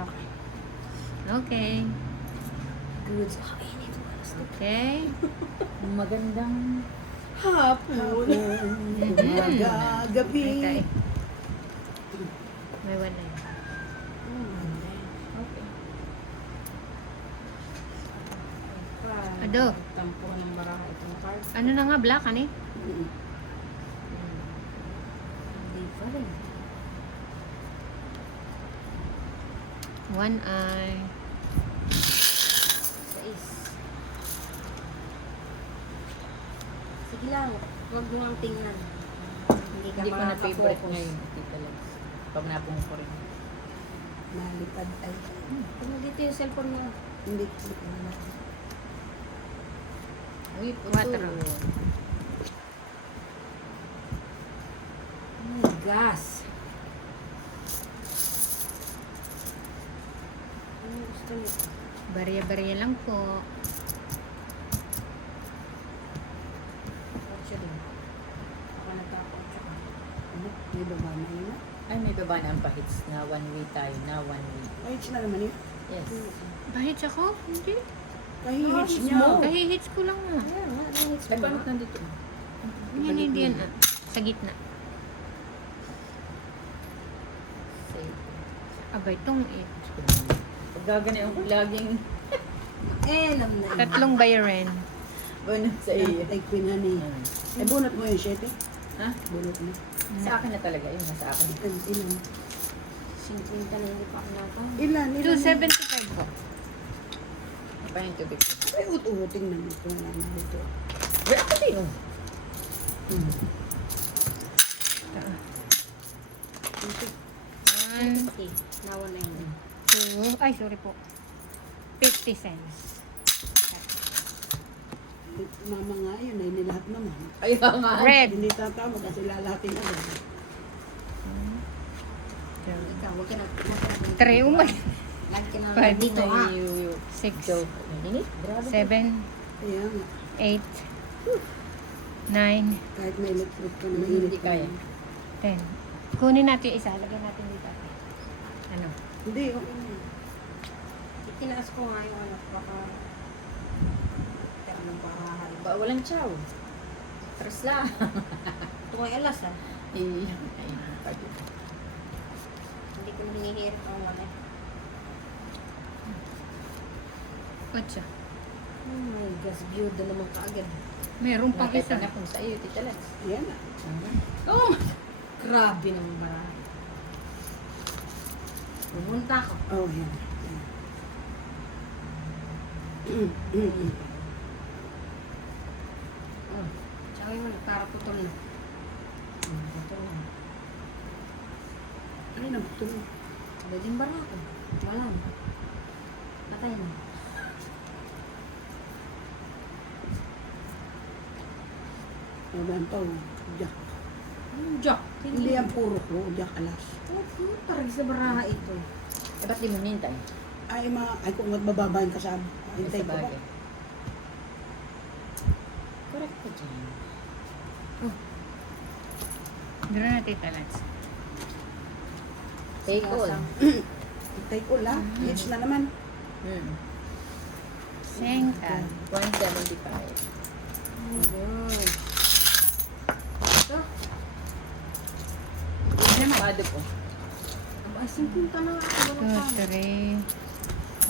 lalaki. Okay. Good. Okay. Magandang Hapon. Umaga, gabi. Okay. May one na yun. okay. Ado. Tampo ng baraha itong card. Ano na nga, black, ano eh? Hindi pa rin. One eye. Sais. Sige lang. Huwag mo ang tingnan. Hindi ka Hindi ko na favorite makaka-focus. ngayon. Tita Lex. Pag napong ko rin. Malipad ay. Kung dito yung cellphone mo. Hindi ko na. Uy, puto. Water. Ay, gas. Ano gusto nito? Barya-barya lang po. Kotse din. Baka nagkakotse ka. Ano? May baba na yun? Ay, may baba na ang pahits na one way tayo na one way. Kahit na naman yun. Yes. Bahits ako? Hindi. Kahihits Ah, niya. mo. Kahihits ko lang nga. Ayan, nahits Ay, mo. paano nandito? Yan, hindi yan ah. Sa gitna. Safe. Abay, itong eh. Pag gagana yung laging Alam na yun. Tatlong bayaran. bunot sa iyo. Ay, pinani. Mm. Ay, bunot mo yun, Shete. Ha? Bunot mo. Sa akin na talaga yun. Nasa akin. Ilan? 50 na hindi pa ako natang. Ilan? 275 po. Pa yung tubig. Ay, ut-uting na dito. Wala na dito. Wala ako din. Oh. One, Okay, nawa na yun. two, ay sorry po. 50 cents. Mama nga yun, ay nilahat naman. Ay, nga. Red. Hindi tatama kasi lalahatin agad. Ikaw, huwag ka na. 3, umay. Lagi ka na Five. dito ha. 6, So, hindi. Grabe. 7, Kaya nga, 8, 9, kahit may electric ka na Hindi mainit kaya. 10. Kunin natin yung isa. Lagyan natin dito. Ano? Hindi, okay na. Itinaas ko nga yung anak. Baka kaya ng barahan. Ba, walang chow. Tras lang. Ito nga alas ha. Ay, pagi. Hindi ko hinihirit ang wala. Kotsa. Oh my gosh, byuda naman kaagad. Meron pang Nakita isa. na kung sa iyo, Tita Lex. Ayan na. Oh, grabe naman barahan. Pumunta ako. Oh, ayan. Oh, tsaka yung nagkaraputol na. Ay, nabutol. Pwedeng barahan. Wala na. Patay na. Ayan pa, oh. Jack. Jack. Hindi yan puro ko, Jack alas. Ano parang sa baraha ito? Eh, ba't di mo nintay? Ay, ay kung magbababahin ka sa hintay Sa ko ba? bagay. Correct ka dyan. Dito na titalas. Take all. Hintay ko lang. Hits na naman. Sengka. 175. Oh, God. Ito. Ano naman? Mado po. Aba, 50 na nga ako. 2, 3,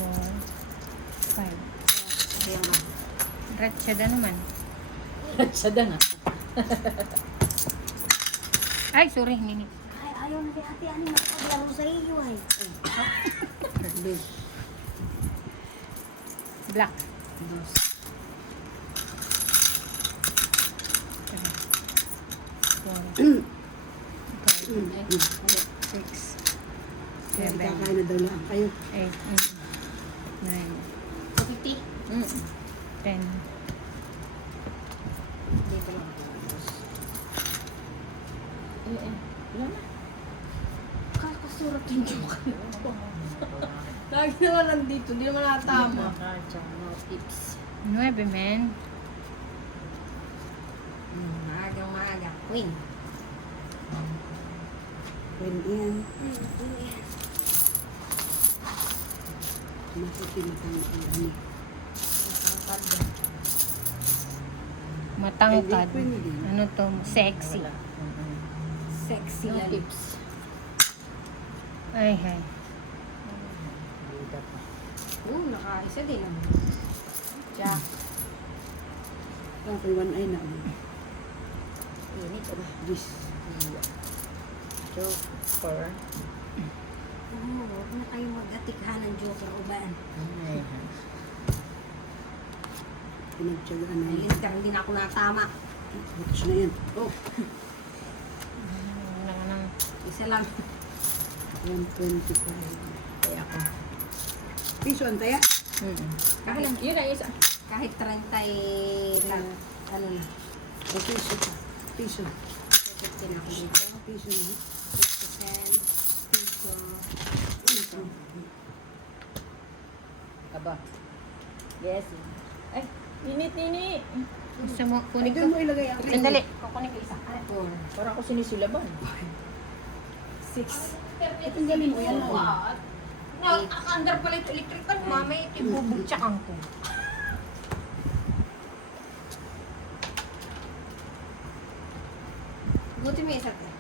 4, 5. Ayan nga. Ratsyada naman. Ratsada na. Ay, sorry. Nini. Ay, ayaw na kay ate. Ano nakapaglaro sa iyo ay? Black. Dos. 4, 5, 6, Kaya 7, kakain na daw lang kayo. 8, 9, 50? 10. Dito lang. Wala na. Kakasurat yung joke. Lagi naman nandito. Hindi naman natama. No tips. 9, men. Maagang maaga. Queen. When yan. Masisimatan ang ano. Nakakad. Matangkad. Eh, di, pwede din. Ano to? Sexy. Wala. Sexy No lang. tips. Ay, ay. Bida pa. Nakaisa din naman. Tiya. Okay, one eye na. Init ba? This. Joker. Huwag na kayo mag-atikha ng joker o ba? Ay, ha. Pinagtsagaan na Ayun, yun. pero hindi na ako natama. Butos na yan. Oh, Wala ka nang... Isa lang. 125. Kaya ako. Piso ang taya. Kahit lang. Yun na isa. Kahit 30 na, ano na. O piso pa. Piso. 15 ako dito. Piso na. 50 piso. Piso. Aba. Yes. Ay, init. Gusto mo, Ay, kunin ko. doon mo ilagay ang Sandali. Kukunin ko isa. 4, Parang ako sinisilaban. 6, Tinggalin mo yan. Oh. Under pala ito electrical. Mama, ito yung bubugtsakan ko. buti may isa tayo.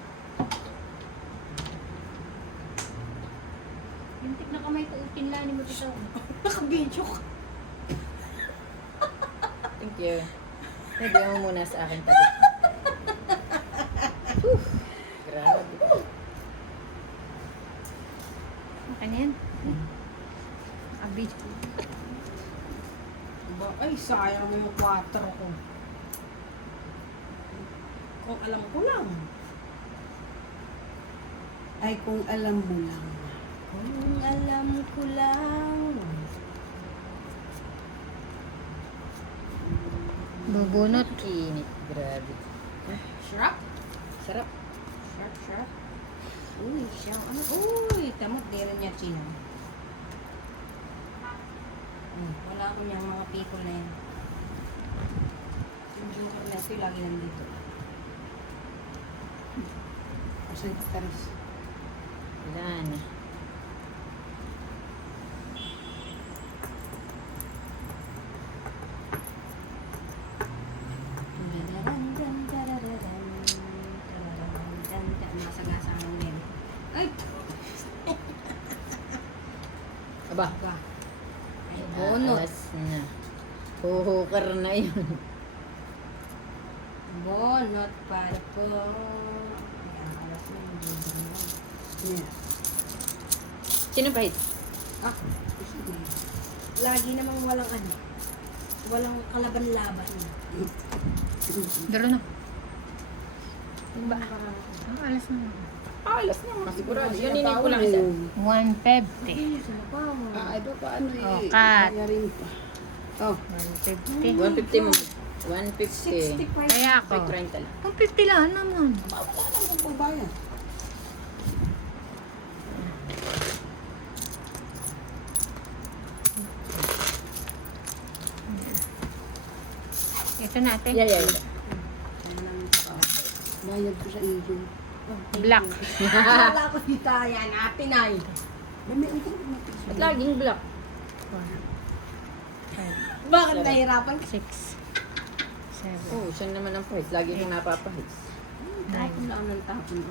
Lintik na kamay ko. Tinlani mo ito. Nakabidyo ka. Thank you. Pwede mo muna sa akin tabi. Whew. Grabe. Okay na yan. Abid ko. Ay, sayang mo yung 4 ko. Kung alam ko lang. Ay, kung alam mo lang. Kung alam ko lang. Bubunot. Init. Grabe. Shrap? Sarap. Shrap. Uy, siya. Ano? Uy, tamot. Di rin niya chino. Wala ko niyang mga people na yan. Yung joker na ito, lagi nandito. Asan ka taris? Wala na. Masagasa ng men. Ay! Aba. Ba? Ay, bonot. Alas na. Huhukar na yun. Bonot para po. Ay, ang alas na yung joker na yan. Yeah. Sino pa hit? Ah, lagi namang walang ano. Walang kalaban-laban. Daro na. Diba? Ah, alas na. Alas na. Masigurado. Yun init ko lang isa. 150. Sino pa? Ah, ito paano eh. Oh, cut. Bayarin pa. Oh, 150. 150 mo. 150. 65. Kaya ako. 30 lang. 150 lang naman. wala naman po bayan. Ito natin. Yeah. Bayad ko sa iyo. Black. Wala ko dito yan. Atin ay. May utang mo. At laging black. 5, Bakit nahirapan ka? 6, 7, Oh, siya naman ang pahit. Lagi kong napapahit. Tapon lang ng tapon. 10.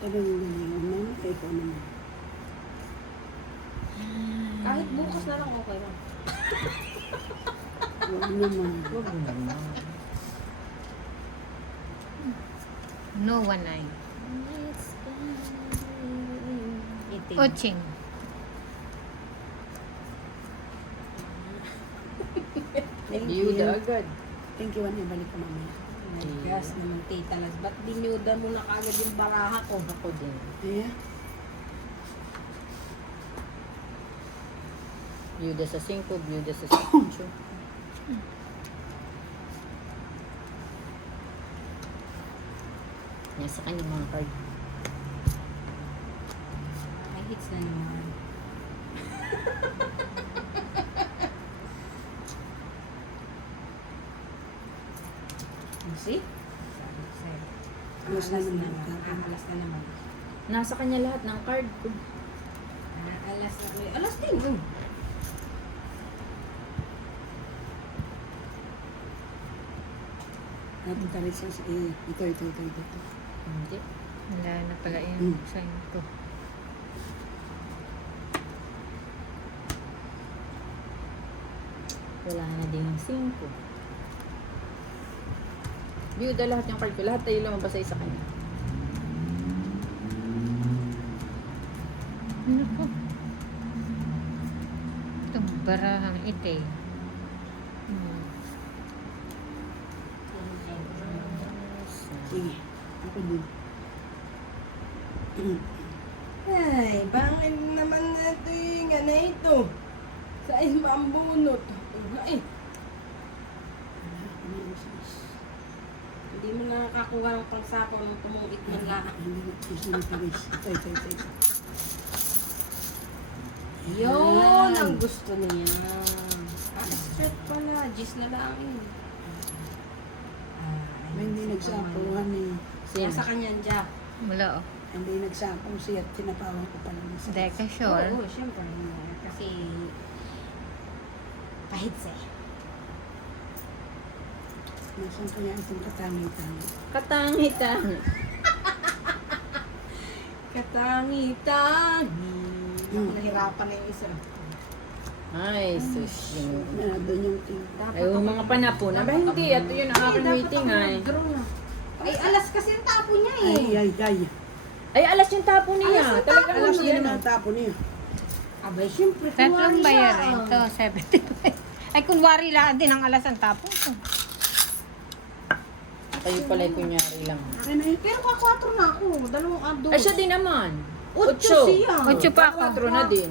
Talagang galing. Ano, ikaw naman. Kahit bukas na lang okay lang. Huwag naman. Huwag mo naman. No one eye. Itim. Oching. Thank Biyuda you. agad. Thank you, Juan. Balik ko mamaya. Gas naman tita Las. Ba't binuda mo na kagad yung baraha ko? Ako din. Yeah. Biyuda sa 5, biyuda sa 8. Nasa kanya mga card. May hits na naman. See? Alas na naman. Alas na naman. Nasa kanya lahat ng card. Alas na. May alas din. Natin tayo sa ito. Hindi. Wala na pala yung sign ko. Wala na din yung 5. Biyuda lahat yung card ko. Lahat tayo lumabas sa isa kanya. Ano po? Itong barahang ite. Sige. Ako din. Ay, bakit naman natin yung ano ito? Sa ibang bunot. Ay, hindi mo nakakakuha ng pangsapaw ng tumuit man lang. Ito. Yun ang gusto niya. Straight pala. Gis na lang eh. May hindi nagsapuhan eh. Siya sa kanya dyan. Wala oh. Hindi nagsapaw siya at sinapawan ko pala ng Hindi ka sure. Oo, syempre. Kasi pahit siya. Nasaan kaya itong katangitan? Katangitan. Katangitan. Nahirapan na yung isa. Ay, sus. Doon yung ting. Ay, yung mga panapon. Aba, hindi. Ito yun ang aking waiting ay. Ay, alas kasi yung tapo niya eh. Ay. Ay, alas yung tapo niya. Alas yung Talaga Alam alas mo yan. din ang tapo niya. Abay, syempre. Tatlong kunwari siya. bayarin to, 75. Ay, kunwari lahat din ang alas ang tapon ko. Kayo pala kunyari lang. Akin na yun. Pero ka-4 na ako. Dalawang ado. Ay, siya din naman. 8 siya. 8 pa ako. 4 na din.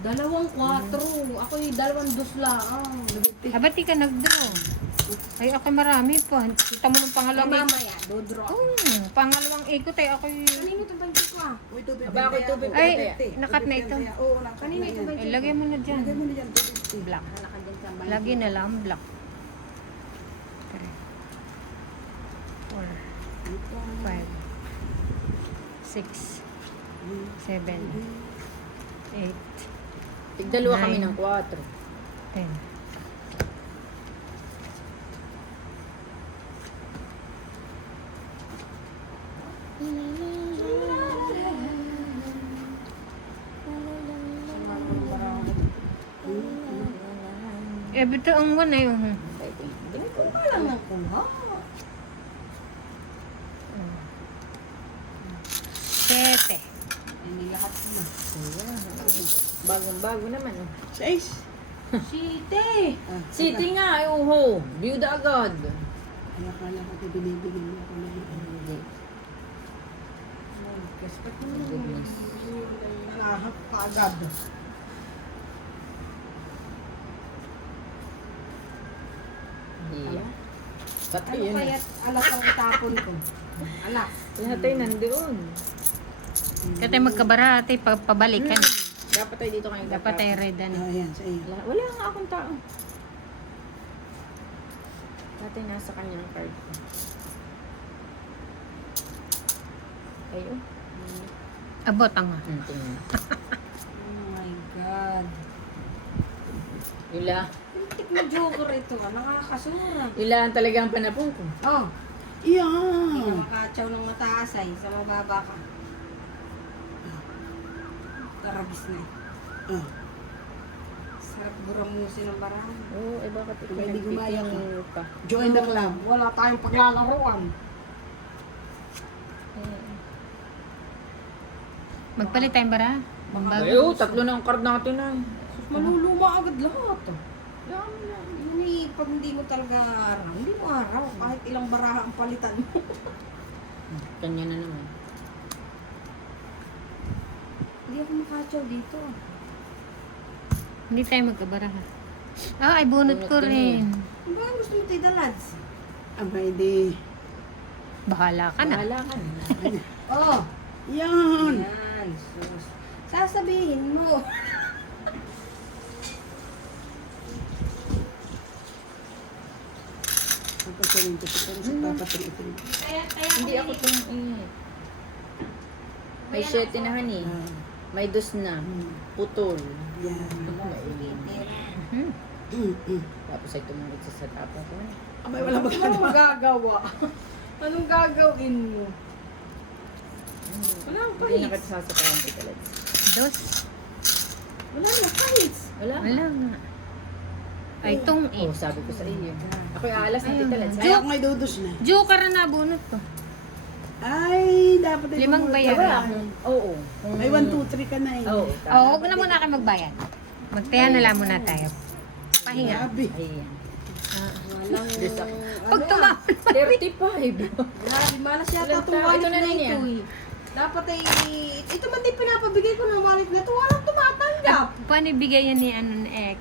Dalawang 4. Ako yung dalawang 2 lang. Ah, ba't di ka nag-draw? Ay, ako marami pa. Kita mo ng Ay, pangalawang ikot. mamaya, do-draw. Pangalawang ikot ay ako Kanino ito ba dito ah? Uy, 250. Aba, ako 250. Ay, nakat na ito. Oo, nakat Kanino na ito yan. ba Eh, lagay mo na dyan. Lagay mo na dyan, 250. Black. Anak ka dyan sa bahay. Lagi na lang black. 3, 4, 5, 6, 7, 8, Tigdalawa kami Nine. ng 4. 10. Eh, bito ang one ay Walang nakuha. 7. Ay, may lahat na. Bagong-bago naman. Oh. 6. Site! City nga, ay uho. Biyuda agad. Ay, akala ko ito binibigyan mo ako na yun. Hindi. Kasi ba't mo Goodness. nahahap ka agad? Yeah. Pati Ano yun. kaya alas ang itapon ko? Alas. Lahat tayo nandoon. Kaya tayo magkabara, tayo pabalikan. Dapat tayo dito kayo. Dapat tayo redan. Ayan, sa iyo. Wala nga akong tao. Dati nasa kanya ng card ko. Ayo. Abot ang nga. Tingnan. Oh my God. Ila. Tik na joker ito ah. Nakakasura. Ila ang talagang panapong ko. Oh. Hindi ka Iyan. makatsaw ng mataas ay. Sa mababa ka. Tarabis na eh. Ah, Sarap buramusin ng barahan. Oo, eh bakit ikaw Pwede gumaya ka. nagpipiyang pa? join the club. Wala tayong paglalaroan. Magpalit tayong bara. Bago. Ayo, tatlo na ang card natin ay. Maluluma agad lahat. Yan lang. Yun eh, pag hindi mo talaga araw, hindi mo araw. Kahit ilang baraha ang palitan mo. Kanya na naman. Hindi ako makatsaw dito. Hindi tayo magkabara ha. Ah, ay bunot ko Bunot ka rin. Ano ba ang gusto mo tayo dalads? Aba, hindi. Bahala ka na. Bahala ka na. Oh! Yan. Yan, sus. Sasabihin mo. Papasarin ko pero sa papasarin ito. Kaya Hindi ako itong May 7 na han eh. May dos na. Putol. Yan. Hmm. Tapos ay tumunod sa tapo ko. Abay, wala Anong magagawa. magagawa? Anong gagawin mo? Wala kang Hindi na pahits. kita sasakayan kita lang. Dos. Wala na pahits. Wala. Wala nga. Ay, itong Oh, sabi ko sa iyo. Ako yung alas na Ayun. tita Lads. Ay, ako may dudos na. Joker na nabunot ko. Ay, dapat ay Limang pumunta. bayaran. Wala akong, oo. May 1, 2, 3 ka na eh. Oo. Oo, huwag na muna kayo magbayad. Magtaya na lang muna tayo. Pahinga. Grabe. Ayan. Walang... Pag tumawag. 35. Grabe, malas yata Walang itong tao. wallet Ito na na lang ito yan. eh. Dapat ay... Ito man din pinapabigay ko ng wallet na ito. Walang tumatanggap. Paano ibigay yan ni, ano, ni ex?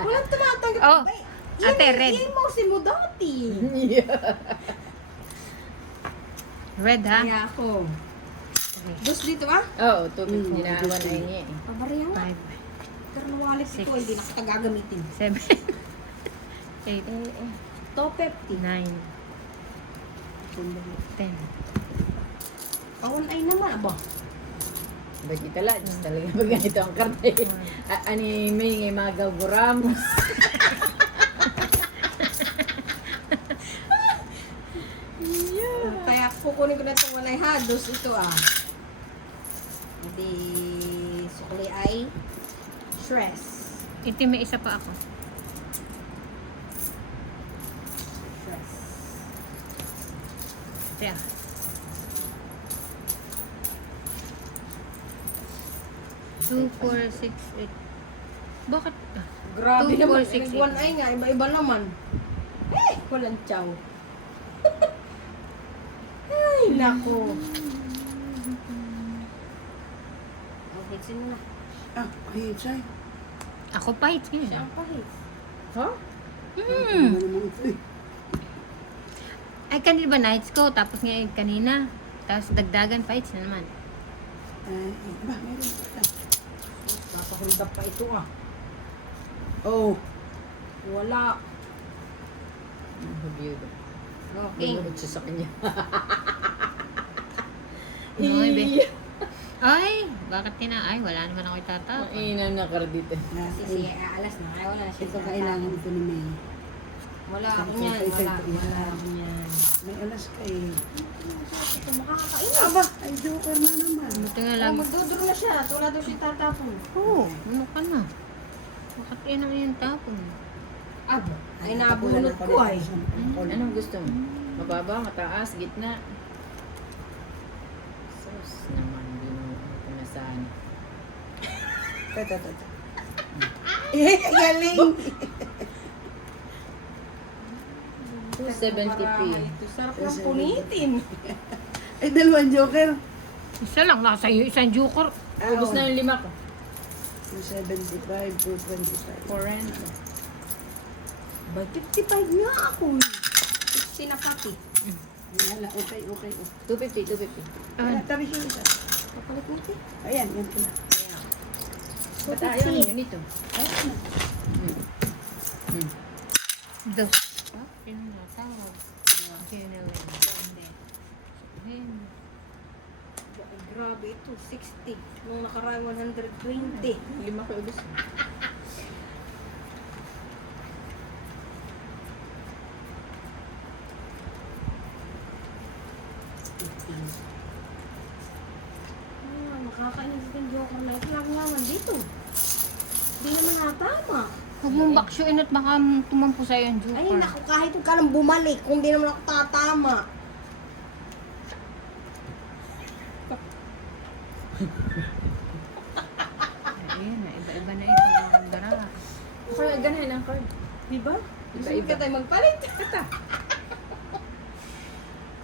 Walang tumatanggap. Oh, Ay, ate, yan, red. i-emosin mo dati. Red, ha? Kaya ako. Dos dito ba? Oo, 250 na awan ay niya eh. Pabariya nga. 5, Pero ng wallet ito, 6. hindi na kita gagamitin. 7, 8, Top 50. 9, 10. Kawan ay naman, aba. Ba kita Lads, talaga ba ganito ang karte? Ani may ngay mga gaguramos. Kaya kukunin ko na itong walay hados. Ito ah. Hindi sukli ay stress. Ito may isa pa ako. Stress. Kaya. Two, 4, 6, 8. Bakit? Grabe 2, naman. 4, 6, 8. One ay nga, iba-iba naman. Eh, walang chow. Ay, nako. Okay, sino na? Ah, ayun siya. Ako pa, it's yun. Siya ang pahit. Ha? Hmm. Ano naman ito eh. Ay, kanina ba nights ko? Tapos ngayon kanina. Tapos dagdagan pa, it's na naman. Ay, ba, meron pa. Napakundap pa ito ah. Oh, Wala. Ang hubyudo. Okay. Binurot siya sa kanya. Ano, ibe? Ay, bakit ay, wala naman ako itatapon. Ang ina na kardito. na, Kasi ay, siya aalas na. Kaya wala na siya ito kailangan ito ni May. Wala ako Ito, niyan. ito, ito, Wala ito. wala ako niyan. May alas ka eh. Ito makakakain. Aba, ay joker na naman. Buti nga Oh, lagi. magduduro na siya. Wala daw siya tatapon. Oo, ano ka na? Bakit yan ang iyong tapon? Aba. Ay nabunot ko ay. Anong gusto mo? Mababa, mataas, gitna. Sus naman, binuha ko na sana. Ito. Eh, galing! 270p. Ito sarap ng punitin. Ay, dalawang joker. Isa lang, nasa iyo isang joker. Ubus na yung 5 ko. 275, 225. 400. Ba, 55 nga ako. Sinapati. Wala, okay. 250, 250. Wala, tabi siya isa. Kapalit natin. Ayan, yan pala. Ba't ayaw ninyo nito? Ayan na. Dos. Ah, sino na tawag? Sino na lang? Hindi. Ayun. Grabe ito, 60. Nung nakaraan 120. 5 ko ubus. Makakainis yung joker na ito. Lagi naman dito. Hindi naman natama. Huwag mong baksyoin at baka tumampo sa'yo yung joker. Ay, naku, kahit huwag ka lang bumalik kung di naman ako tatama. Ayun na, iba-iba na ito mga kagara. Kaya ganahin ang card. Diba? Gusto Iba-iba. ka tayo magpalit.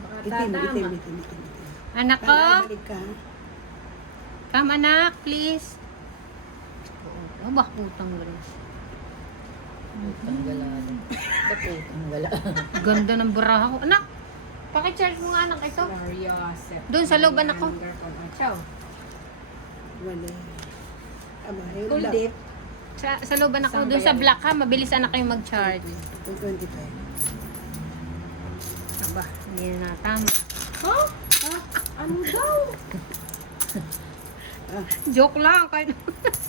Baka Itim. tatama. Anak ko, Balik ka, ha? come anak, please. Oo, bak putang gano'n. Putang galado. Ba't putang galado? Ganda ng baraha ko. Anak, pakicharge mo nga anak ito. Seryoset. Doon sa loob, anak ko. Ciao. Wala. Aba, ayun Full lang. dip. Sa looban ako, Saan doon ba sa yan? black ha, mabilis anak kayo mag-charge. 225. Aba, hindi na tama. Ha? Ano daw? Joke lang. Kahit...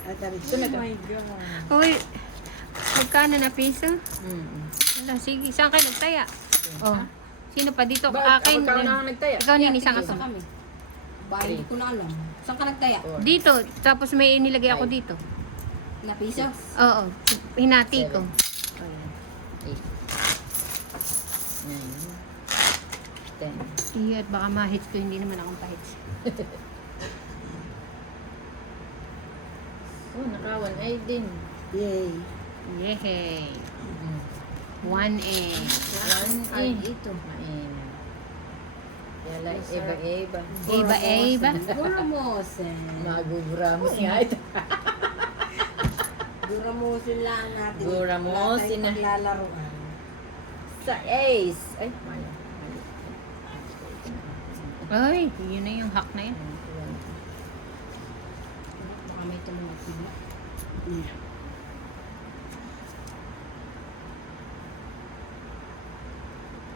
At alis. Sunod. my God. Uy, magkano na piso? Mm. Wala, sige. Saan kayo nagtaya? Oh. Sino pa dito? Bakit? Akin. Ikaw na ang nagtaya. Ikaw nini, saan ka Saan pa? kami? Bahay, hindi ko na alam. Saan ka nagtaya? Four. Dito. Tapos may inilagay ako dito. Na piso? Oo. Hinati ko. Seven. 8. 9. 10. Iya, at baka ma-hits ko. Hindi naman akong pa-hits. Oh, nakawan ay din. Yay. Yehey. Mm. 1A. One Ay, eh. ito. Main. Yala, iba-iba. Iba-iba. Guramosen. Magugramos nga ito. Guramosen lang natin. Guramosin na. Wala tayong paglalaroan. Sa ace. Ay, mali. Ay, yun na yung hack na yan. Baka may tulungan sila. Yeah.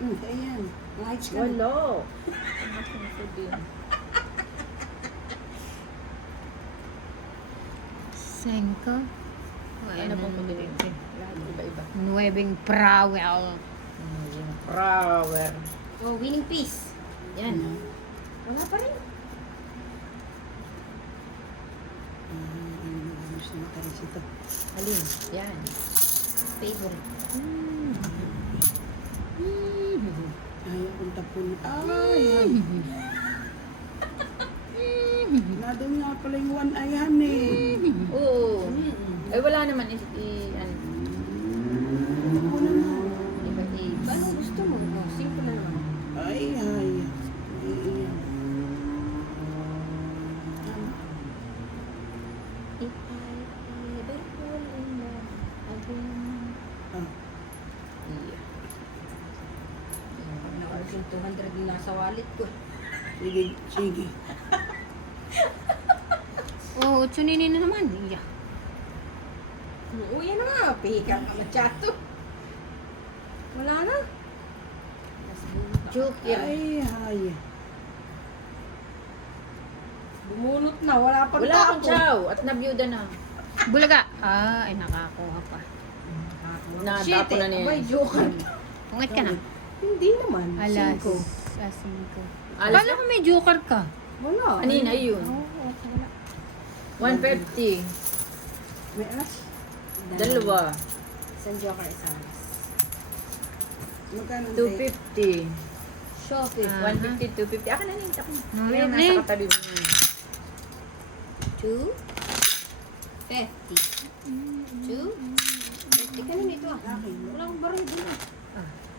Ayan. Lights ka na. Wala. Senko. Ano pong mag-iintin? Lahat iba-iba. Nueveng Prawel. Power. Oh, winning piece. Yan. Wala pa rin. Gusto mo tayo ito. Alin? Yan. Favorite. Ayaw kong tapon. Ay. Nandun nga pala yung one ayan eh. Oo. Ay, wala naman. Ano? Ako na na. Iba-iba. Ano gusto mo? Oh, simple na naman. Ay, ay. Iyan. If I ever fall in love again. Ah. Yeah. Pag naubos yung 200 na nasa wallet ko. Sige, sige. Oh, tsunini na naman. Iya. Oo, yan na nga. Pihika ka na chato. Wala na. Nasa bunot na. Joker. Ay, ay. Bumunot na. Wala pang Wala akong tapo. chow at nabiyuda na. Bulaga. Ah, ay nakakuha pa. Natapo na niya. May joker. Pungit ka na. Hindi naman. Alas. Cinco. Alas 5. Alas Kala ko may joker ka. Wala. Kanina yun. Oo, wala. 150. May alas. Dalawa. Isang joker, isang alas. Magkano? 250. Shopping. Ah. 150, 250. Ako na rin. Ako. No, Ayun, no, nasa no. katabi mo. 250. 250 ka na nito ah. Akin. Wala akong baril din ah.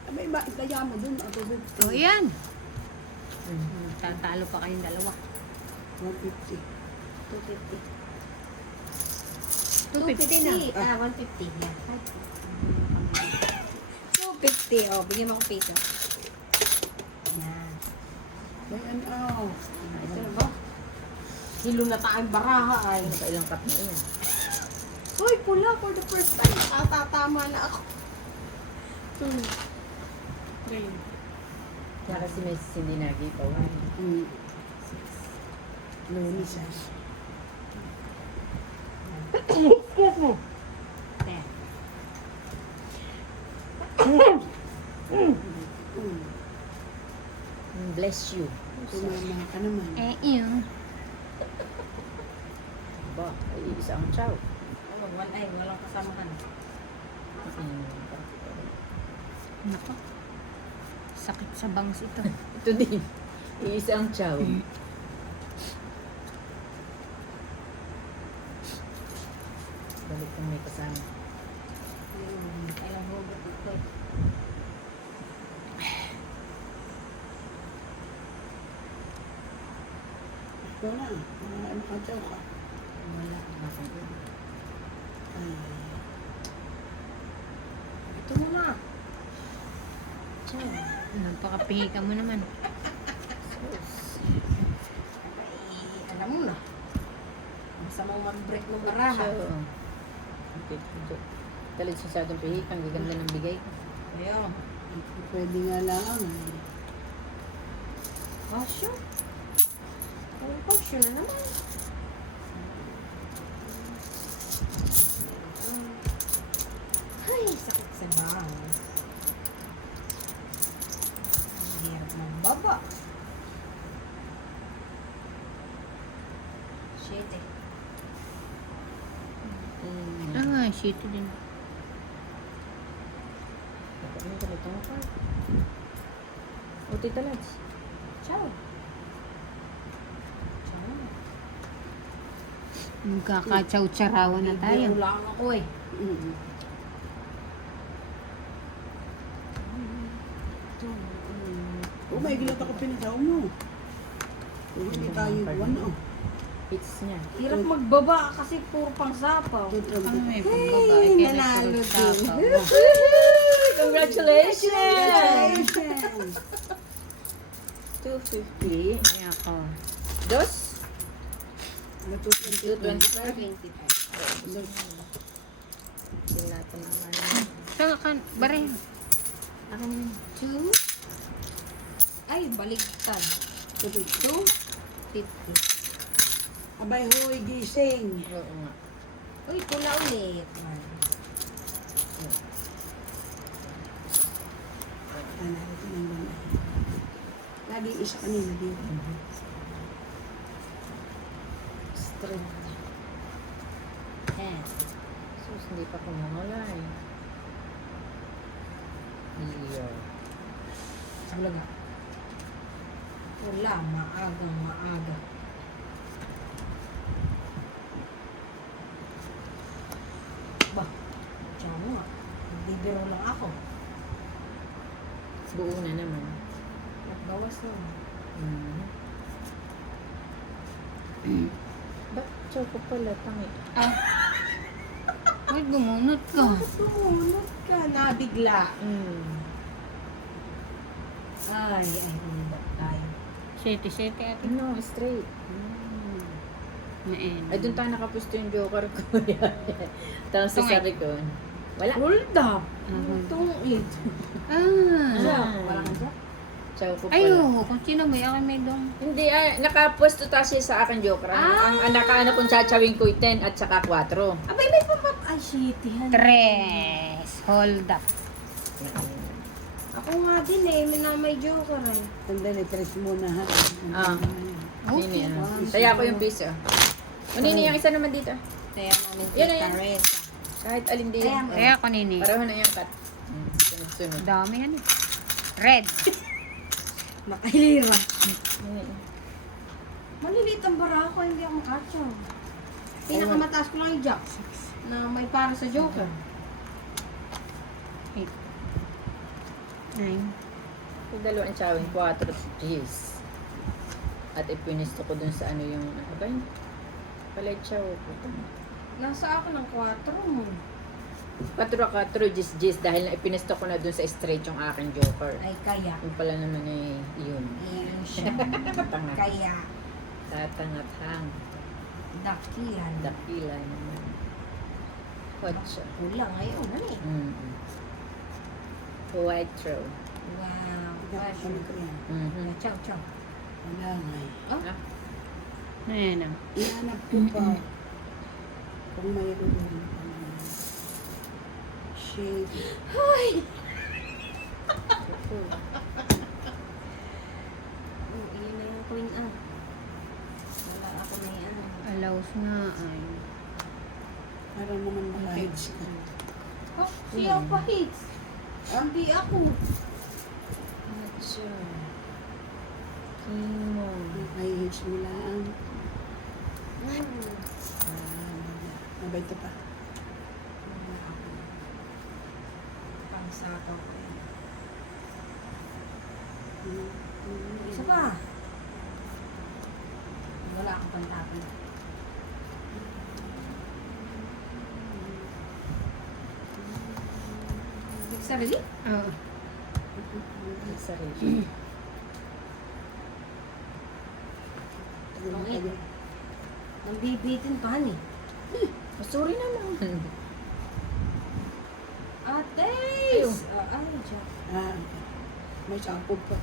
Abay, ba, itaya mo dun. Ako 50. Oh, yan. Tatalo pa kayong dalawa. 150. 250. 250 na. 150. Yan. 250. Oh, bigyan mo akong piso. Yan. May ano. Ito na ba? Hilo na tayong baraha ay. Nakailang cup na yun. Hoy, pula for the first time. Tatama na ako. Kaya kasi may hindi nag-ipaw. Lunisas. Ten. Bless you. Tumama ka naman. Eh, yun. Ba, ay isang chow. Ay, walang kasamahan. Nako. Sakit sa bangs ito. Ito din. Isang chow. Balik kung may kasama. Kailang hugot ito. Ikaw na. Ano ka dyan ka? Wala. Ay. Ito mo na. Napakapihi ka mo naman. Ay, alam mo na. Basta mo mag-break ng baraha. So, okay. Talit sa sadong pihit. Ang gaganda ng bigay. Ayun. Pwede nga lang. Kasyo. Kasyo na naman. Diba? Ang hirap magbaba. Shit eh. Ah, shit din. Dapat mo ganito ang card. O, Tita Lads. Ciao. Ciao. Magkakachaw-charawan na tayo. Bibiro lang ako eh. Mm. Oh, may gilat ako pinataw mo. Hindi tayo buwan, oh. Hits niya. Hirap magbaba kasi puro pang sapaw. Ano may Hey, pagbabae? Kaya nanalo may din. Congratulations! Congratulations! 250. Ay ako. Dos? Matutunan 225. 25. Sinata naman. Saka kan, bare. Akin yun. 2. Ay, baligtad. 250. Abay, hoy, gising. Oo nga. Uy, pula ulit. Narito ng buwan ay. Lagi isa kanina dito. Straight. Ten. Sus, hindi pa kumamala eh. Iyo. Bulaga. Pula, maagang maaga. Ba, tiyan mo nga. Nagbibiro lang ako. Buo na naman. Nagbawas na. Ba't choco pala? Tangi. Uy, gumunot ka. Sumunod ka, nabigla. Mm. Ay, hindi tayo. Sete ate. No, straight. Main. Ay, doon tayo nakapusto yung joker ko. Tapos sa Tungay. sabi ko, wala. Hold up. Mhm. Tungit. Ah. Wala ka dyan? Choco Ay, pala. oo. Kung sino may ako may dong. Hindi, nakapuesto tayo sa akin joker. Ang nakaano kung tsawing ko 10 at saka 4. Abay, may papat. Ay, shitty. Tres. Hold up. Ako nga din eh, may joker eh. Sandali, tres muna ha. Nini, Okay. Saya ko yung piso. O Nini, yung isa naman dito. Kaya namin Yan, si yan. Teresa. Kahit alin din. Ayan. Kaya ako nini. Pareho na yung cut. Sunod-sunod. Dami yan eh. Red. Nakahilira. Nini. Maliliit ang bara ko, hindi ako makatsa. Pinakamataas ko lang yung jack na may para sa joker. 8. 9. Yung dalawang tsawing 4 G's. At ipinisto ko dun sa ano yung, ano ba yun? Palay tsaw ko. Nasa ako ng 4 mo. 4 G's dahil na ipinisto ko na dun sa straight yung aking joker. Ay, kaya. Yung pala naman eh, yun. Ayan siya. Tanga. Kaya, Tatangat-hang. dakilan. Dakila naman. Kotsa. Kulang ngayon, ano eh. Mm-hmm. White throw. Wow. Ano ko yan? Mm-hmm. Chow, chow. Wala nga eh. Ah, Ayan na. Ihanap ko pa. Kung mayroon pa naman. Shade. Oh, yun na yung queen ah. Wala ako na yan. Allows nga ay. Para naman makahits ka. Oh, siya pa hits. Hindi ako. Kotsa. Kimo. Makahits mo lang. Mm. Mabay ito pa. Pangsakaw ko yan. Isa pa. Wala akong pantapin. Sarili? Oo. Sarili. Okay. Nagbibitin pa ni. Sorry naman. Ates! Ay, siya. Ah, okay. May sapog pa.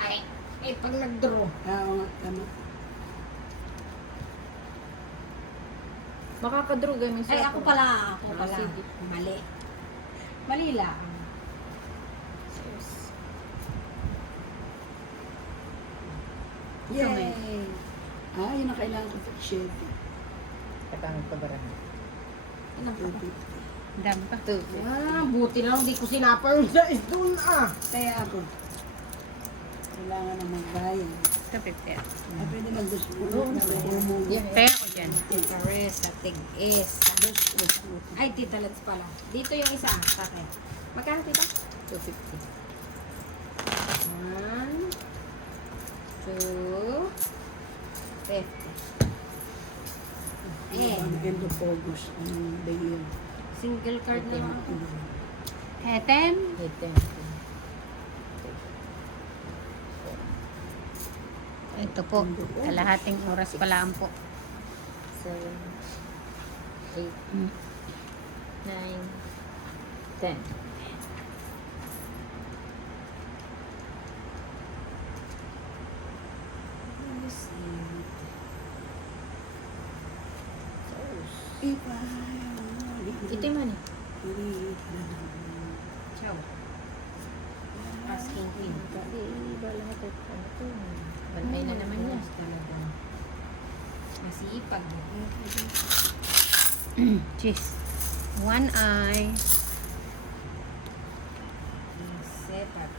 Ay, eh, pag nag-draw. Ah, oo nga, tama. Makakadraw gaming Ay, ako pala. Ako Ah, pala. sige. Mali. Mali lang. Sus. Yay! Ah, yun ang kailangan ko sa 7. Katang pabarahan. Ilang pa ba? Dami pa. 250. Ah, buti na lang di ko sinapa yung size doon Kaya ako, kailangan na magbayad. 250. Ay, pwede mag-2 Yeah. Kaya ko dyan. Tita Riz, sa Tig-Is. Ay, Tita Lats pala. Dito yung isa, tatay. Magkano, Tita? 250. 1, 2, 50. End of August. Anong day yun? Single card na lang ako. Hetem. Hit 10. Ito po. Kalahating oras pa lang po. 7, 8, 9, 10. Ito yung money. Ciao. Asking fee. Iba lahat ito. Ano to? Bantay na naman niya. Talaga. Masipag. Cheese. One eye. Sepat.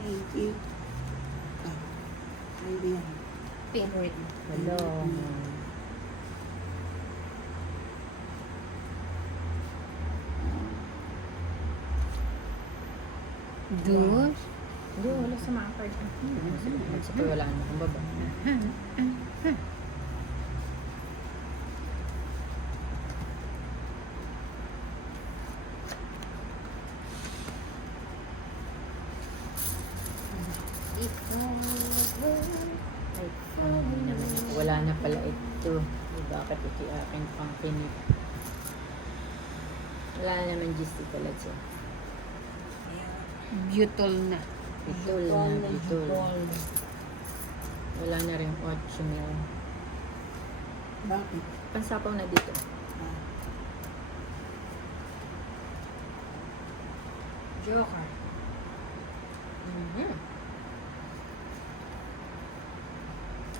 Thank you. Ah, ay, yan. Favorite. Hello. Dos. Hindi, wala sa mga card. Sige, wala na akong baba. Ay, naman. Wala na pala ito. Bakit ito yung aking pang-pinip? Wala na naman GC pala siya. Butol na. Bitol na, bitol. Wala na rin 8 mil. Bakit? Pansapaw na dito. Ah, Joker. Mhm.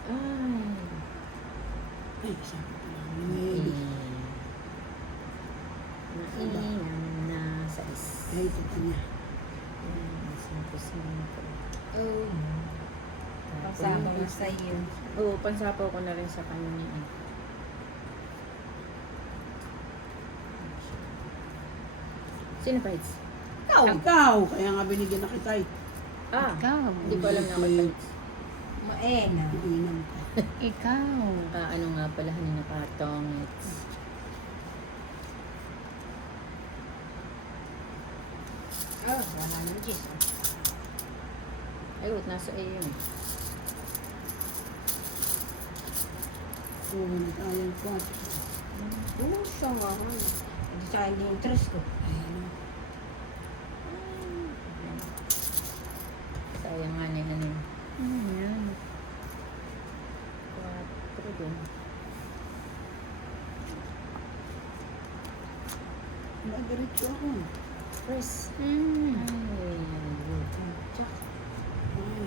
Ay. ay, sabi ko lang. Namili. Mainam na sa Ay, ito niya. Oh. Pagsama nga sa iyo. Oo, pansapaw ko na rin sa kanya. Sino pa hits? Ikaw. Ikaw! Kaya nga binigyan na kita eh. Ah, Ikaw. hindi ko alam na ako hits. Maena. Iinom ka. Ikaw. Ano nga pala, kanina katong hits. Oh, wala nang Diyos. Ay, wait, nasa iyo yun. Oo, nag-ayang ko. Oo, siya nga. Hindi sa hindi interest ko. Ayan. Sayang nga niya, ano yun. Ano yan? 4 din. Nag-diretso ako. First. Mm. Ay, tsak. Ay.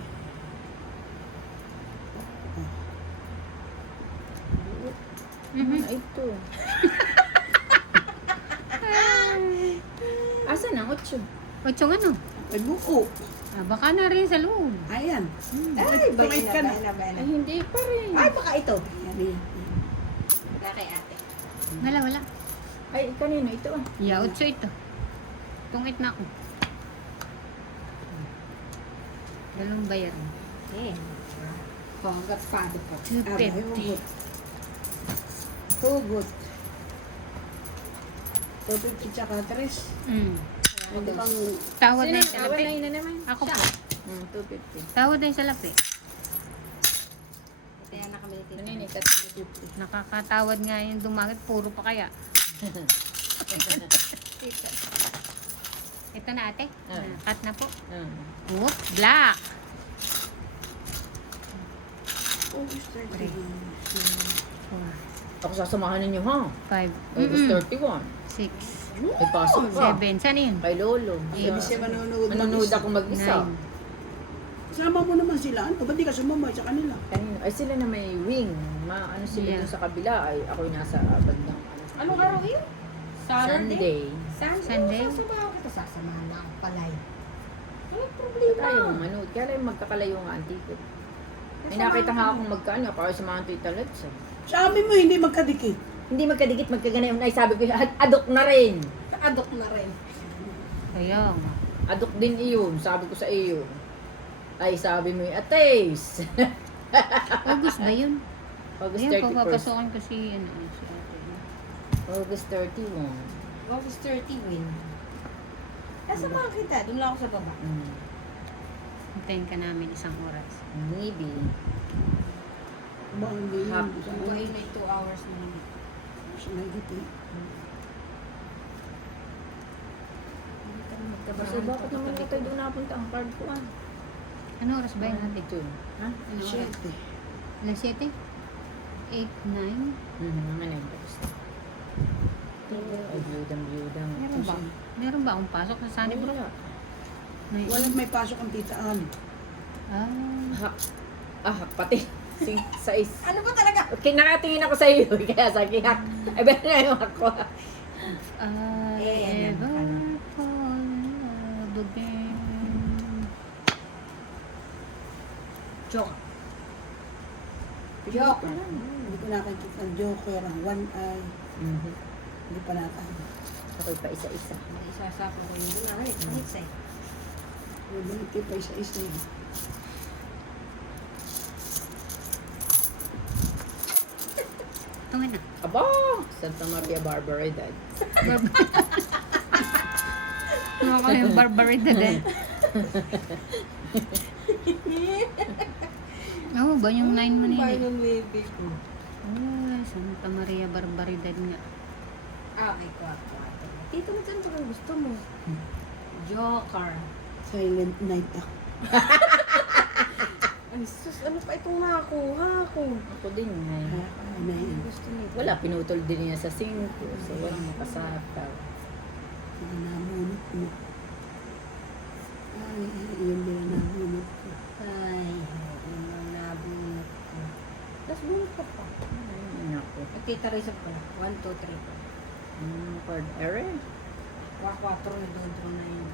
Mhm. Ay, ito. Asan ang 8? Otsong ano? Ay, buo. Ah, baka na rin sa loob. Ayan. Ay, Tumait ka na. Ay, hindi pa rin. Ay, baka ito. Ayan, ayan. Wala kay ate. Wala, wala. Ay, kanino? Ito ah. Yeah, otso ito. Tungit na ako. Dalawang bayaran. Eh. Panggat pado pa. 250. Hugot. 250 tsaka 3. Mm. Hindi pang Tawad na Sino? yung sa lapi. Na naman. Ako po. 250. Tawad na yung sa lapi. Kaya na kami dito. Kanino? 250. Nakakatawad nga yung dumagit. Puro pa kaya. Ito na ate. Ah. Cut na po. Ah. Whoop, black. August 30. Four. Ako sasamahan ninyo, ha? 5. August 31. 6. May pasok pa. 7. Saan yun? Kay Lolo. Hindi siya manonood. Manonood ako mag-isa. 9. Sama mo naman sila. Ano? Ba't di ka sumama sa kanila? Kanina, ay sila na may wing. Ano sila Yeah. dun sa kabila. Ay ako yung nasa bandang Anong araw yun? Sunday. Sunday? Sasamahan kita. Sasamahan na ako palay. Walang Sa problema. tayo manood. Kaya lang magkakalayo nga ang ticket. May nakita nga akong magkano. Para sa mga Tita Let's. Sabi mo, hindi magkadikit. Hindi magkadikit, magkaganayon. Ay sabi ko, adok na rin. Adok na rin. Kaya nga. Adok din iyon. Sabi ko sa iyo. Ay sabi mo, ates. August ba yun? August Ayun, 31st. papapasokan ko si, si ate. August 31. August 30 win. Sasamahan kita. Doon lang ako sa baba. Hintayin ka namin isang oras. Maybe. Ba, hindi yun. Hap. Buhay na 2 hours na lang. Sa may giti. Kasi bakit naman mo tayo doon napunta ang card ko ah? Ano oras ba yun ate? Ito. Ha? Ano oras? Siyete. Alas 7? 8, 9? Naman yun. Tapos na. Ay, biyudang. Meron ba? Meron ba akong pasok sa Sunnybrook? Wala. May, Walang may pasok ang tita Ann. Pati. Sais. Ano ba talaga? Okay, nakatingin ako sa iyo. Kaya sabi hak. Ay, ba na yung ako. I yan. ever fall in love again. Joke. Joke. Hindi ko nakikita ang joker, ang one eye. Hindi pa nakakita. Ako'y pa isa-isa. Isasapo ko yung ginamit. Hits eh. Hindi pa isa-isa yun. Tungin na. Aba! Santa Maria Barbaridad. Ano ka yung barbaridad eh. Oo, ba yung 9 mo Ano ba nila? yung baby ko? Ay, Santa Maria Barbaridad nga. May kwat-kwat. Tito, magkano ba gusto mo? Joker. Silent night ako. Ay, sus, ano pa itong nakuha ko? Ako din eh. Ano yun? Gusto niyo. Wala, pinutol din niya sa 5. So, walang makasataw. Mga namunot mo. Ay, yun din ang namunot ko. Ay, yung mga nabunot ko. Tapos bunot ka pa. Ay, naku. Tita Rizal pala. 1, 2, 3 pa. Card error? 4 na dodro na yun.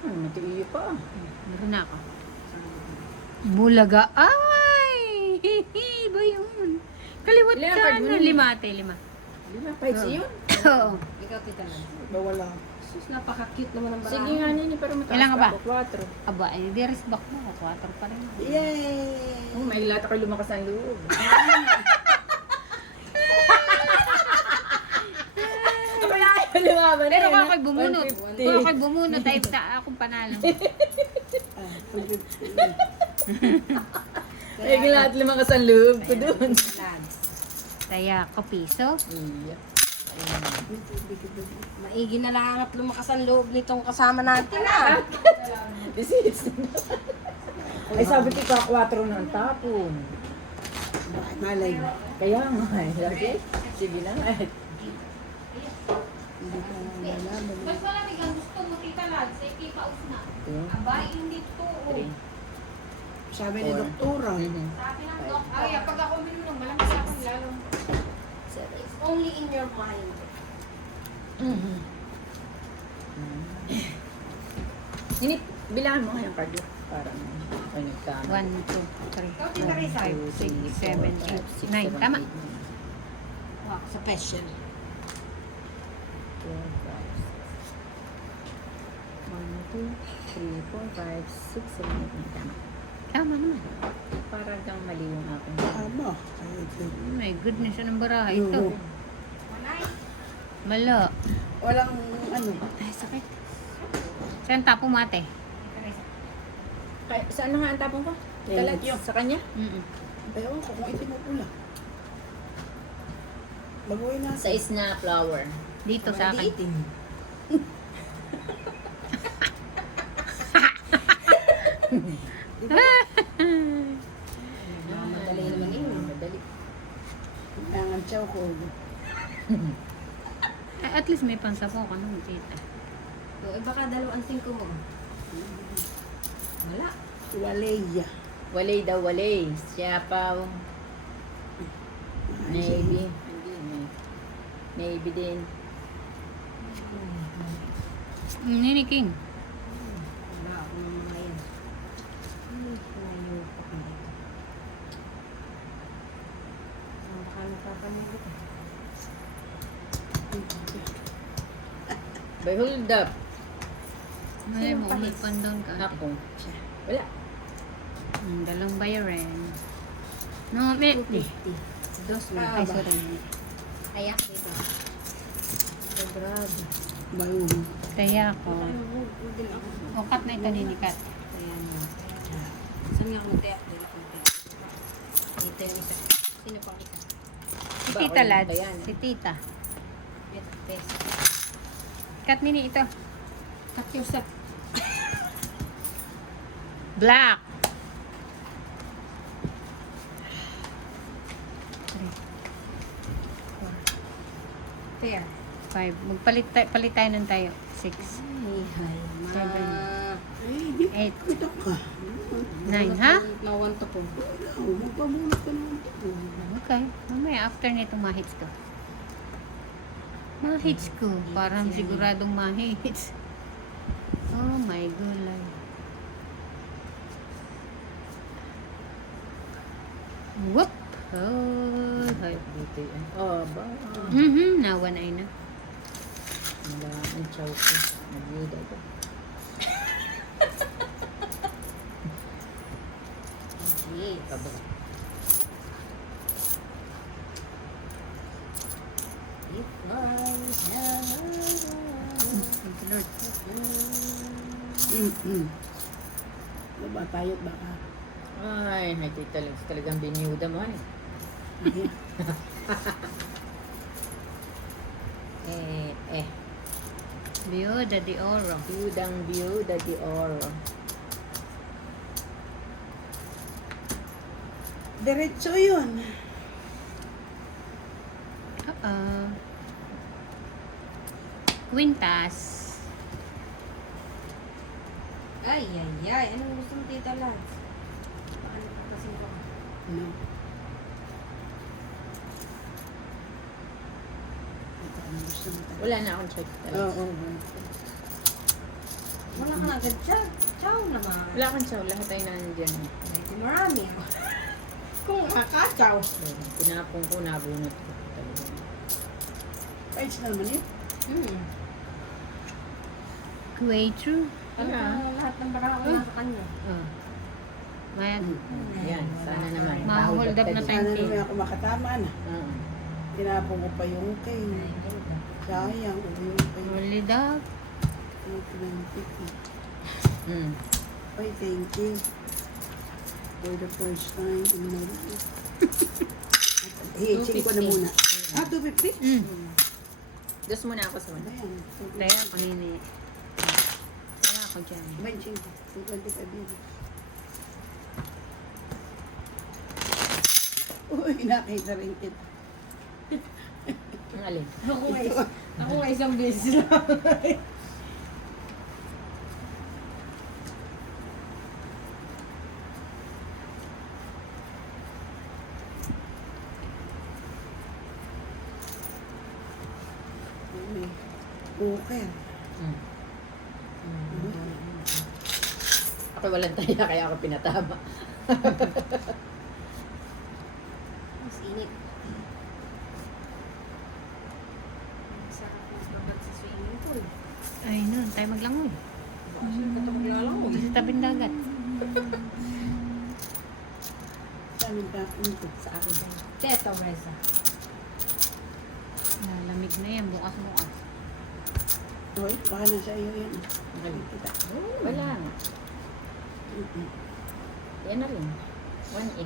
Matiiyo pa. Meron na ako. Bulaga. Ay! Hihi! Ba yun? Kaliwat Ilan ang ka card mo na. nun? 5 ate, 5. Di ba? 5 yun? Oo. Ikaw, Tita Rizal. Bawala. Sus, napaka-cute naman ang barahan. Sige nga nini, pero mataas Ilan ka ba? pa ako. 4. Aba, eh, di resback mo. 4 pa rin. Yay! Oh, may lahat ako'y lumakas ang loob. Ako na ayaw lumaban. Pero ako ako'y bumunot. 150. Kung ako'y bumunot, ay akong panalo. Ay, lahat lumakas ang loob ko doon. Kaya ko piso. Iya. Maigi na lang at lumakas ang loob nitong kasama natin ah. This is... Ay, sabi ko ka 4 na ang tapon. Bakit malay mo? Kaya nga, lagi. Sige lang. Hindi ka nalaman. Mas malamig ang gusto mo, Tita Lads. Ay, kipaus na. 2, Aba, hindi to. 3, Sabi ni doktora. Sabi ng doc. Ay, pag ako minum, malamig sa akin lalong. 7. It's only in your mind. Init, bilangan mo ngayong card para may nagkama. 1, 2, 3, Ikaw, Tita Rizal. 6, 7, 8, 9. Tama. Wow, sa special. 1, 2, 3, 4, 5, 6, 7, 8, 9. Tama. Tama naman. Parang kang mali yung aking. Tama. Ay, ito. Oh my goodness, anong baraha ito? Oo. Malo. Walang ano. Ay, sakit. Saan tapo mate? Kaya, saan na nga ang tapon ko? Talat Sa kanya? Ewan ko kung itim o pula. Mag-uwi na. Sa is na flower. Dito sa akin. Itim. least may pansapo ka nung tita. O, eh baka 2 mo. Wala. Waleya. Walay daw, walay. Siapaw. Navy. Hindi, Navy din. Nini King. Wala ako ng mga yan. Ay, tumayo pa ka dito. Baka nagpapanulit eh. By hold up. Malay mo, Sino pa ulit down ka. Ako. Wala. Dalawang bayaran. No, may. 250. Dos mo. Ah, Ay, ba? sorry. Ayak dito. So, grabe. Bayong. Kaya ako. Udil ako. Ukat na ito ninikat. Kaya na. Saan nga akong tiyak? Dito akong tiyak. Dito yung isa. Sino pang isa? Si Ba, Tita ulit Lads. ba yan? Si Tita. Ito, best. Cut nini ito. Cut yourself. Black. Fair. 5. Palit tayo ng tayo. 6. Ay, hay. Seven. Eh, 8. kita ka. 9, ha? Nawan to po. Wala, magpabunot ka naman to. Okay. Mamaya, after nito, mahits ko. Mahits ko. Parang siguradong mahits. Oh my gulay. Whoop! Oh, hay. Dito yan. Oh, ba? Nawa na ina. Wala ang chow ko. Nagida ko. Yes. Aba. If I Thank you, Lord. Baba tayo, baka. Ay, may talagang biniyuda mo eh. Eh. Biyuda di oro. Biyuda di oro. Diretso yun. Quintas. Ay, ay, ay. Anong gusto mo, Tita Lads? Paano pa kasi ko? Ano? Ito, ano gusto mo talaga? Wala na akong check talaga. Oo. Wala ka na agad siya. Ciao naman. Wala akong chow. Lahat ay nandiyan. Medyo marami ako. Kung makakacaw. Tinapong ko, nabunot ko talaga. Kahit naman yun. Quaitro. Lahat ng baraha ko nasa kanya. Mayan. Yan, sana naman. Ma-hold up na tayo. Sana naman ako makatama na. Oo. Tinapon ko pa yung kay. Ay, ganda. Sayang. Uwi yung kay. Holy dog. Mm. Ay, thank you. For the first time in my life. Hitching ko na muna. Ah, 250? Dos muna ako sa wala. Ayan. Kaya ako nini. Kaya ako dyan. Benching ko. 225 yun. Uy, nakita rin kita. Ang alin? Ako nga isang beses lang. Okay. Ako walang taya, kaya ako pinatama. Mas init. Sarap ng babad sa swimming pool. Ay, nun. Tayo maglangoy. Katapag lang ako. Sa tabing dagat. Sa amin ito. Sa akin. Teta Reza. Lamig na yan. Bukas. Uy, baka nasa iyo yan. Nakikita. Wala nga. Yan na rin. 1A.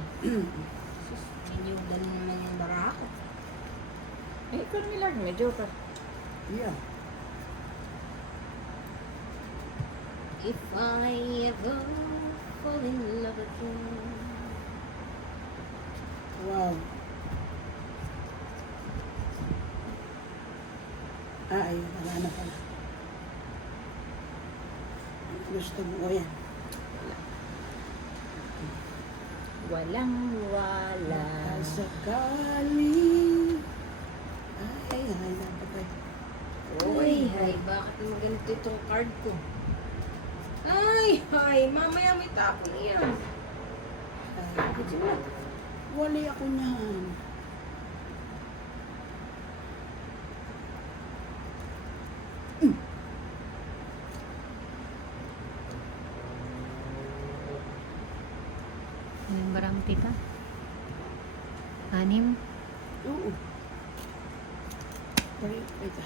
Pinyudan naman yung baraha ko. Eh, ikaw nilag. Medyo ka. Yeah. If I ever fall in love again. Wow. Ayun, wala na pala. Gusto mo, o yan. Walang wala. Sakali. Ay, napatay. Uy, hay, bakit naman ganito itong card ko? Ay, mamaya may tapon yan. Bakit sila? Wali ako niyan. Anong barang tita? Anim? Oo. Wait, wait.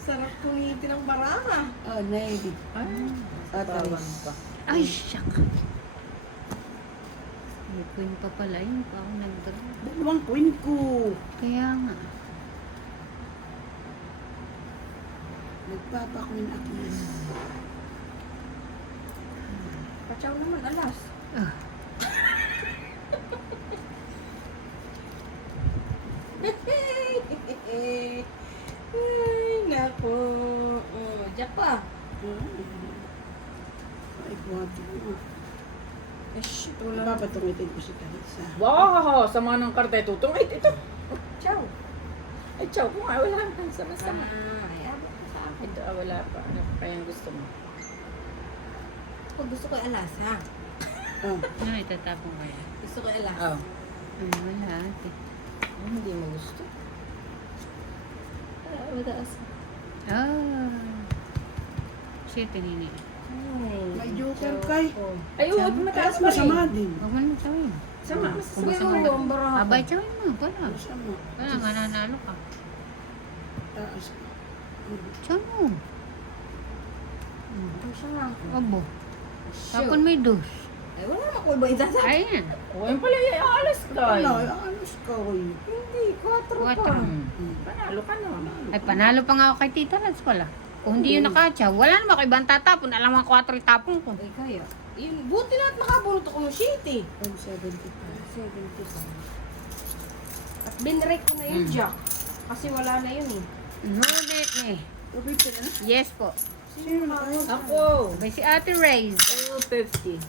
Sarap kumitin ng baraha. Oh, navy. Tawang pa. Ay, syak! May queen pa pala yun. Pa ako nagdala. Dalawang queen ko. Kaya nga. Nagpapaqueen ako. Pachaw naman, alas. Ah, Ay, nako. Oh, Jack pa. Ay, kuwati mo. Shit, wala. Papatungitin ko si Carissa. Wow! Sama ng karta. Tutungit ito. Ciao. Ay, chow ko nga. Wala na. Sama-sama. Ay, abot ko sa akin. Ito, wala pa. Ano pa kayang gusto mo? Pag gusto ko alas, ha? Oh, ano itatapon ko yan? Gusto ko alas. Oh. Wala. Hindi mo gusto. Mataas. Ah. Siya tinini. may joker kay. Ay, oo. Mataas pa Masama rin. din. Huwag mo naman tawin. Sama. Sige Basta mo, mag- ang baraha ko. Abay, tawin mo. Wala. Masama. Wala, mananalo ka. Taas pa. Tawin mo. Ang siya lang. Abo. Shoot. Tapon may dos. Ay, wala naman ko iba itasabi. Ayan. Oo, yung pala yung alas ka. Wala, anos ka ko yun. Hindi, 4 pa. Quatro. Panalo ka na. Ay, panalo pa nga ako kay Tita Lance pala. Kung hindi yun nakatsa, wala naman ako ibang tatapon. Alam mo, 4 itapon ko. Ay, kaya. Yun, buti na at nakabulot ako ng sheet eh. 175. 75. At binrake ko na yung Mm. jack. Kasi wala na yun eh. No, eh. Okay, pala na. Yes po. Sino na kayo? Ako. May si Ate Reyes. 250.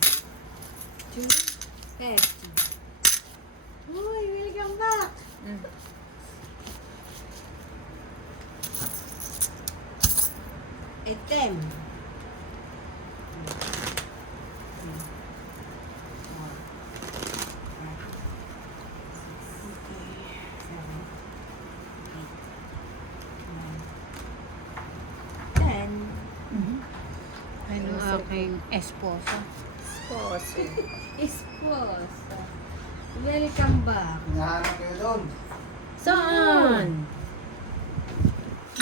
250. Uy, welcome back. Item. Ano aking esposa. Poso. Esposa. Welcome back. Hinahanap kayo doon. Saan?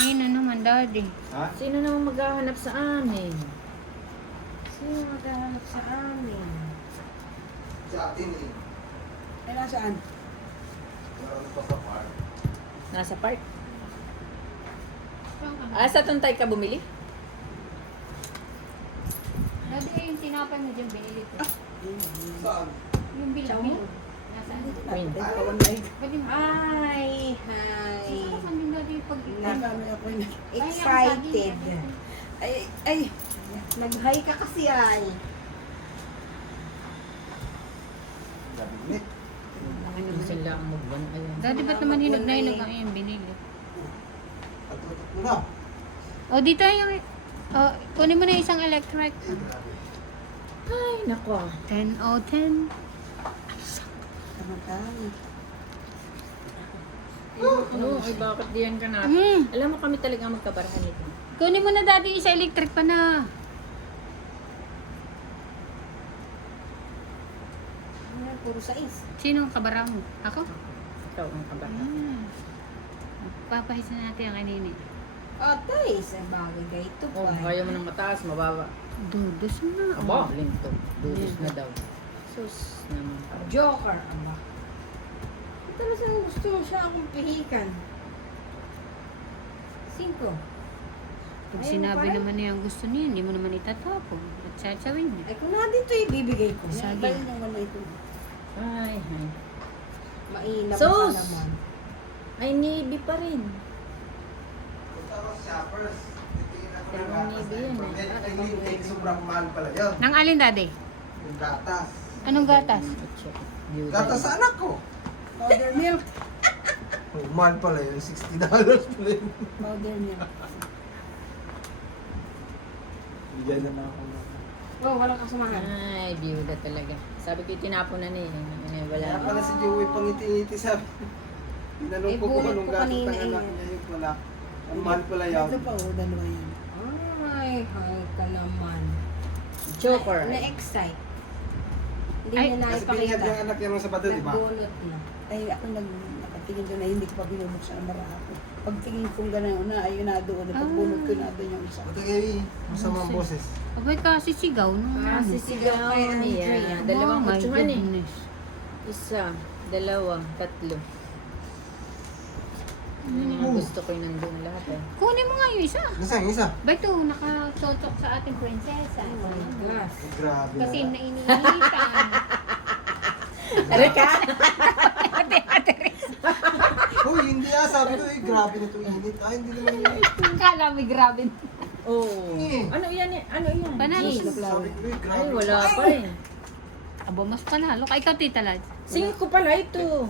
Nino naman, Daddy. Ha? Sino naman maghahanap sa amin? Sino maghahanap sa amin? Sa atin eh. Ay, nasaan? Meron pa sa park. Nasa park. Sa Tuntay ka bumili? Daddy, yung tinapay mo dyan, binili ko. Saan? Yung bilog-bilog. Nasaan? Win. Ay, kawan na yun. Pwede mo. Hi, hi. Saan din, Daddy, pag Nakami ako yun. Excited. Ay, nag-hi ka kasi ay. Labinit. Minsan lang mag-1. Ayan. Daddy, ba't naman hinog na hinog ang iyong binili? Pagtutok mo na. O, dito yung... Oh, kunin mo na isang electric. Ay, nako. 10 o 10. Tama-tama. Ano? Ay, bakit diyan ka natin? Mm. Alam mo kami talaga magkabarahan nito. Kunin mo na, Daddy, isa electric pa na. Ano, puro sais. Sino ang kabara mo? Ako? Ikaw ang kabarahan. Papahis na natin ang kanini. Atay, sa bagay ka ito Oh, pa. kaya mo ng mataas, mababa. Dudos na. Aba, linto. Dudus na daw. Sus naman. Joker, aba. Talagang gusto mo siya akong pihikan. 5. Pag Ayun sinabi pa rin. naman niya ang gusto niya, hindi mo naman itatapon. At satsawin niya. Ay, kung na dito ibibigay ko. Sige. Bali naman na ito. Ay, ay. Mainam Sus! pa naman. Ay, navy pa rin. Punta ako sa shoppers. Titingin ako ng Pero gatas maybe na yun eh. Ay, hindi. Sobrang mahal pala yun. Nang alin, daddy? Yung gatas. Anong gatas? Gatas sa anak ko. Powder milk. Oh, mahal pala yun. $60 pala yun. Powder milk. Bigyan na ako. Oh, walang kasamahan. Ay, biyuda talaga. Sabi ko, tinapon na niya. Ano, wala Kaya na. pala si Joey pangiti-ngiti sabi. Tinanong Eh, ko kung bunot anong ko gatas kanina ng anak eh. niya. Yung pala. Ang mahal pala yun. Ito pa, oh, dalawa yan. Ay, hay ka naman. Joker. Na-excite. Hindi Ay, niya Kasi pinihad naipakita. yung anak niya nung Sabado, di ba? Nagbunot na. Ay, ako nakatingin doon na hindi ko pa binubuksan ang maraha ko. Pagtingin kong gano'n na, ayun na doon. Pagbunod ko na doon yung isa. Ito kayo, masama ang boses. Abay kasi sigaw nung Kasi ano. sigaw kay niya. Andrea. Dalawang Oh my kutsuhan eh. goodness. Isa, dalawa, tatlo. Yung mga gusto ko yung nandun lahat eh. Kunin mo nga yung isa. Nasaan yung isa? Ba ito, nakatotok sa ating prinsesa. Yes. Grabe. Kasi na. nainiinitan. Rika! Uy, hindi sabi ko grabe na itong init. Hindi naman yun. Kala may grabe. Oh. Eh. Ano yan eh? Ano yan? Banana. Jeez. Sabi ko, grabe. Ay, wala pa rin. Abo, mas panalo. Ikaw, Tita Lad. Singit ko pala ito.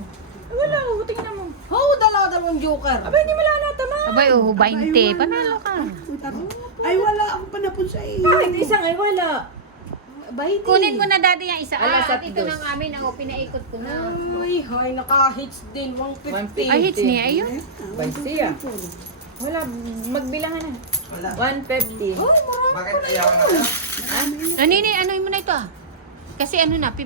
Ay, wala ko. Tingnan mo. Oh, dalawang joker. Abay, hindi wala na tama. Abay, 20. Panalo ka. Ay, wala akong panapon sa iyo. Bakit isang ay wala? Bahiti. Kunin mo na dati yung isa. Alas At at ito dos. ng amin. Ako, pinaikot ko na. Ay, hay, naka-hits din. 150. Ay, hits niya. Ayun. By siya. Wala, magbilangan na. Wala. 150. Ay, marami. Bakit ayaw na kayo? Nanini, ano mo na ito ah? Kasi ano na, 50